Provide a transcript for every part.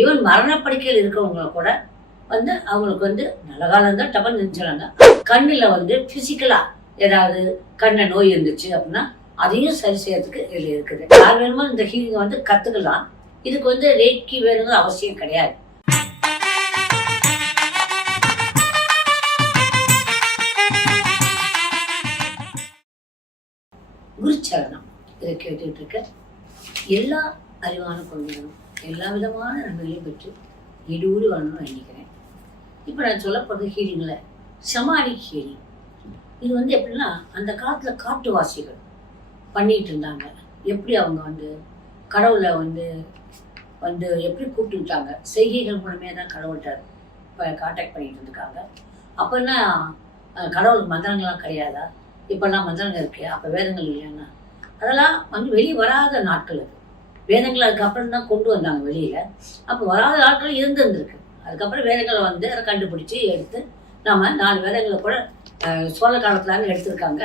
Even மரணப்படுக்கையில் இருக்கிறவங்க கூட வந்து அவங்களுக்கு வந்து நல்ல காலம் தான் நினைச்சாங்க கண்ணில் வந்து ஃபிசிக்கலாக ஏதாவது கண்ணை நோய் இருந்துச்சு அப்படின்னா அதையும் சரி செய்யறதுக்கு இதில் இருக்குது. யார் வேணுமோ இந்த ஹீலிங்கை வந்து கற்றுக்கலாம் இதுக்கு வந்து ரேக்கி வேணுங்கிற அவசியம் கிடையாது. குருச்சரணம். இதை கேட்டுட்டு இருக்க எல்லா அறிவான குழந்தைகளும் எல்லா விதமான நன்மைகளையும் பெற்று இடுவூடு வரணும்னு நினைக்கிறேன். இப்போ நான் சொல்லப்படுற போகிறது ஹீலிங்கில் சமாளி ஹீலிங். இது வந்து எப்படின்னா அந்த காலத்தில் காட்டுவாசிகள் பண்ணிகிட்டு இருந்தாங்க. எப்படி அவங்க வந்து கடவுளை வந்து வந்து எப்படி கூப்பிட்டுட்டாங்க செய்கைகள் மூலமே தான் கடவுள்கிட்ட இப்போ காண்டாக்ட் பண்ணிட்டு இருந்திருக்காங்க. அப்போன்னா கடவுள் கடவுளுக்கு மந்திரங்கள்லாம் கிடையாதா? இப்போல்லாம் மந்திரங்கள் இருக்கு. அப்போ வேதங்கள் இல்லைன்னா. அதெல்லாம் வந்து வெளியே வராத நாட்கள் அது. வேதங்கள் அதுக்கப்புறம் தான் கொண்டு வந்தாங்க வெளியில். அப்போ வராத ஆட்கள் இருந்திருந்திருக்கு. அதுக்கப்புறம் வேதங்களை வந்து அதை கண்டுபிடிச்சி எடுத்து நாம் நாலு வேதங்களை கூட சோழ காலத்துலான்னு எடுத்திருக்காங்க.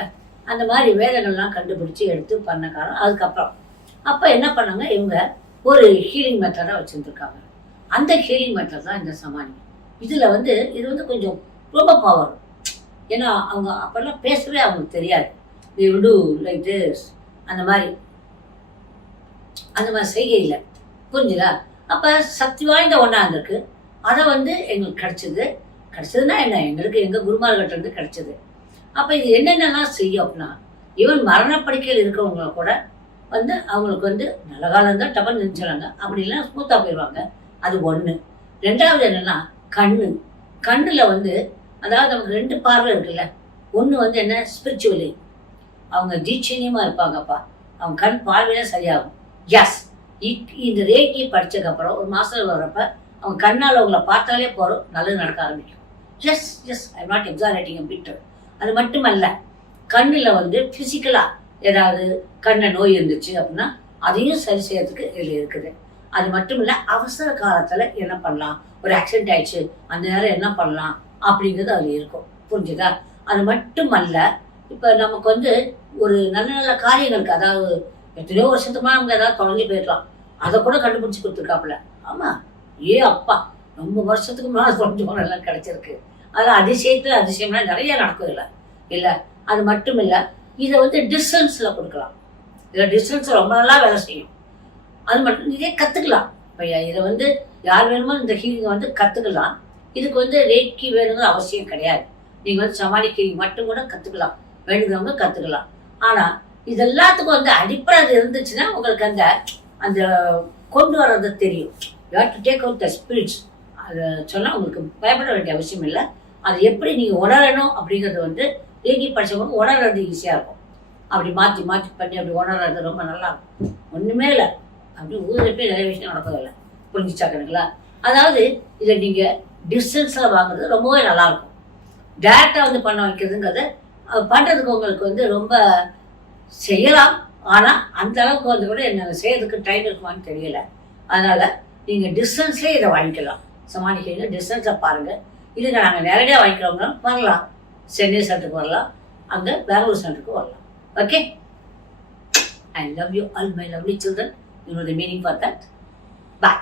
அந்த மாதிரி வேதங்கள்லாம் கண்டுபிடிச்சி எடுத்து பண்ண காலம் அதுக்கப்புறம். அப்போ என்ன பண்ணாங்க? இவங்க ஒரு ஹீலிங் மெத்தடாக வச்சுருந்துருக்காங்க. அந்த ஹீலிங் மெத்தட் தான் இந்த சமாளி இதில் வந்து இது வந்து கொஞ்சம் ரொம்ப பவர் ஏன்னா அவங்க அப்போல்லாம் பேசவே அவங்களுக்கு தெரியாது. தி டு லைக் அந்த மாதிரி. அந்த மாதிரி செய்கை இல்லை. புரிஞ்சுதா? அப்போ சக்தி வாய்ந்த ஒன்றா இருந்திருக்கு. அதை வந்து எங்களுக்கு கிடச்சிது. கிடச்சதுன்னா என்ன? எங்களுக்கு எங்கள் குருமார்கிட்ட கிடச்சிது. அப்போ இது என்னென்னலாம் செய்யும் அப்படின்னா ஈவன் மரணப்படுக்கையில் இருக்கிறவங்கள கூட வந்து அவங்களுக்கு வந்து நல்ல காலம் தான் டபல் நினைச்சாங்க அப்படி இல்லைன்னா ஸ்மூத்தாக போயிடுவாங்க. அது ஒன்று ரெண்டாவது என்னென்னா கண்ணு. கண்ணில் வந்து அதாவது நமக்கு ரெண்டு பார்வை இருக்குல்ல. ஒன்று வந்து என்ன? ஸ்பிரிச்சுவலி அவங்க தீட்சணியமாக இருப்பாங்கப்பா. அவங்க கண் பார்வையெல்லாம் சரியாகும். எஸ் இந்த ரேக்கி படிச்சதுக்கப்புறம் ஒரு மாஸ்டர் வர்றப்ப அவங்க கண்ணால் அவங்கள பார்த்தாலே போகிறோம் நல்லது நடக்க ஆரம்பிக்கும். Yes yes I not exaggerating bit அது மட்டுமல்ல கண்ணில் வந்து ஃபிசிக்கலாக ஏதாவது கண்ணை நோய் இருந்துச்சு அப்படின்னா அதையும் சரி செய்யறதுக்கு இதில் இருக்குது. அது மட்டும் இல்லை அவசர காலத்தில் என்ன பண்ணலாம்? ஒரு ஆக்சிடென்ட் ஆயிடுச்சு அந்த நேரம் என்ன பண்ணலாம்? அப்படிங்கிறது அதில் இருக்கும். புரிஞ்சுதா? அது மட்டுமல்ல இப்போ நமக்கு வந்து ஒரு நல்ல நல்ல காரியங்களுக்கு அதாவது எத்தனையோ வருஷத்துமா அவங்க நமக்கு ஏதாவது தொலைஞ்சு போயிடலாம். அதை கூட கண்டுபிடிச்சி கொடுத்துருக்காப்புல. ஆமாம் ஏ அப்பா ரொம்ப வருஷத்துக்கு முன்னாடி தொலைஞ்சு போனெல்லாம் கிடைச்சிருக்கு. அதில் அதிசயத்தில் அதிசயம்லாம் நிறைய நடக்கும் இல்லை இல்லை அது மட்டும் இல்லை இதை வந்து டிஸ்டன்ஸில் கொடுக்கலாம். இதில் டிஸ்டன்ஸ் ரொம்ப நல்லா வேலை செய்யும். அது மட்டும் இதே கற்றுக்கலாம் ஐயா இதை வந்து யார் வேணுமோ இந்த ஹீலிங்கை வந்து கற்றுக்கலாம் இதுக்கு வந்து ரேக்கி வேணுங்கிற அவசியம் கிடையாது. நீங்கள் வந்து சமாளி ஹீலிங் மட்டும் கூட கற்றுக்கலாம் வேணுங்கிறவங்க கற்றுக்கலாம் ஆனால் இது எல்லாத்துக்கும் வந்து அடிப்படை அது இருந்துச்சுன்னா உங்களுக்கு அந்த அந்த கொண்டு வர்றது தெரியும். You to take out the spirits அதை சொன்னால் உங்களுக்கு பயப்பட வேண்டிய அவசியம் இல்லை. அது எப்படி நீங்கள் உணரணும் அப்படிங்கிறது வந்து ரேகி படித்தவங்க உணர்றது ஈஸியாக இருக்கும். அப்படி மாற்றி மாற்றி பண்ணி அப்படி உணர்றது ரொம்ப நல்லா இருக்கும் ஒன்றுமே இல்லை. அப்படி ஊரில் நிறைய விஷயம் நடப்பதில்லை புரிஞ்சுச்சா கணக்குங்களா அதாவது இதை நீங்கள் டிஸ்டன்ஸில் வாங்குறது ரொம்பவே நல்லாயிருக்கும். டேரெக்டாக வந்து பண்ண வைக்கிறதுங்கிறது பண்ணுறதுக்கு உங்களுக்கு வந்து ரொம்ப செய்யலாம். ஆனால் அந்த அளவுக்கு வந்து கூட என்ன செய்யறதுக்கு டைம் இருக்குமான்னு தெரியல. அதனால் நீங்கள் டிஸ்டன்ஸ்லேயே இதை வாங்கிக்கலாம். சமாளிக்கிறீங்க. டிஸ்டன்ஸை பாருங்கள் இதுங்க நாங்கள் நேரடியாக வாங்கிக்கிறோம்னா வரலாம். சென்னை சென்டருக்கு வரலாம். அங்கே பெங்களூர் சென்டருக்கு வரலாம். Okay I love you all my lovely children you know the meaning for that boy